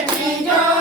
Let me go.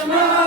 Fatima.